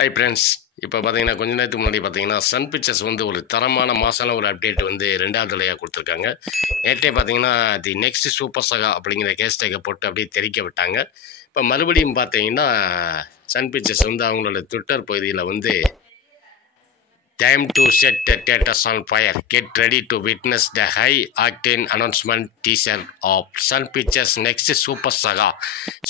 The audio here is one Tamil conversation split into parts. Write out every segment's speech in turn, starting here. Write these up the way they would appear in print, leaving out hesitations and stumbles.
Hi friends. இப்போ பார்த்தீங்கன்னா கொஞ்ச நேரத்துக்கு முன்னாடி பார்த்தீங்கன்னா சன் பிக்சர்ஸ் வந்து ஒரு தரமான மாசான ஒரு அப்டேட் வந்து 2வது தடவையாக கொடுத்துருக்காங்க. நேற்றே பார்த்தீங்கன்னா தி நெக்ஸ்ட் சூப்பர் சகா அப்படிங்கிற கேஸ்டேக்கை போட்டு அப்படியே தெரிக்க விட்டாங்க. இப்போ மறுபடியும் பார்த்தீங்கன்னா சன் பிக்சர்ஸ் வந்து அவங்களோட ட்விட்டர் பகுதியில் வந்து time to set the theatres on fire. Get ready to witness the high-octane announcement teaser of Sun Pictures' next Super Saga.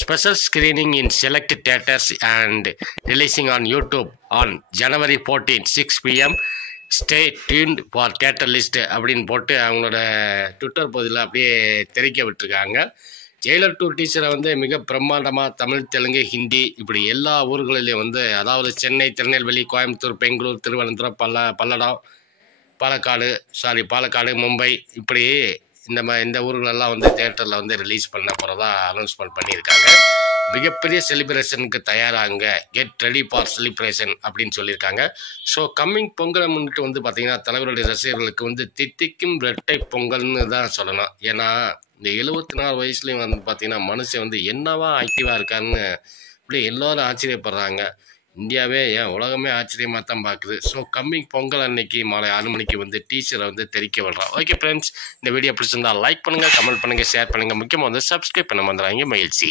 Special screening in select theaters and releasing on YouTube on January 14, 6 p.m. Stay tuned for theater list அப்படின்னு போட்டு அவங்களோட ட்விட்டர் பகுதியில் அப்படியே தெரிவிக்க விட்டுருக்காங்க. ஜெயிலர் 2 டீச்சரை வந்து மிக பிரம்மாண்டமாக தமிழ், தெலுங்கு, ஹிந்தி இப்படி எல்லா ஊர்களிலையும் வந்து, அதாவது சென்னை, திருநெல்வேலி, கோயம்புத்தூர், பெங்களூர், திருவனந்தபுரம், பல்லடம், பாலக்காடு, மும்பை இப்படி இந்த ஊர்களெல்லாம் வந்து தியேட்டரில் வந்து ரிலீஸ் பண்ண போகிறதா அனௌன்ஸ்மெண்ட் பண்ணியிருக்காங்க. மிகப்பெரிய செலிப்ரேஷனுக்கு தயாராகுங்க, கெட் ரெடி ஃபார் செலிப்ரேஷன் அப்படின்னு சொல்லியிருக்காங்க. ஸோ கம்மிங் பொங்கலை முன்னிட்டு வந்து பார்த்திங்கன்னா தலைவருடைய ரசிகர்களுக்கு வந்து தித்திக்கும் இரட்டை பொங்கல்னு தான் சொல்லணும். ஏன்னா இந்த 74 வயசுலேயும் வந்து பார்த்திங்கன்னா மனுஷன் வந்து என்னவா ஆக்டிவாக இருக்காருன்னு இப்படி எல்லோரும் ஆச்சரியப்படுறாங்க. இந்தியாவே ஏன் உலகமே ஆச்சரியமாக தான் பார்க்குது. ஸோ கம்மிங் பொங்கல் அன்னைக்கு மாலை 6 மணிக்கு வந்து டீச்சரை வந்து தெரிக்க விடுறான். ஓகே ஃப்ரெண்ட்ஸ், இந்த வீடியோ பிடிச்சிருந்தா லைக் பண்ணுங்கள், கமெண்ட் பண்ணுங்கள், ஷேர் பண்ணுங்கள், முக்கியமாக வந்து சப்ஸ்கிரைப் பண்ண வந்துடுறாங்க. மகிழ்ச்சி.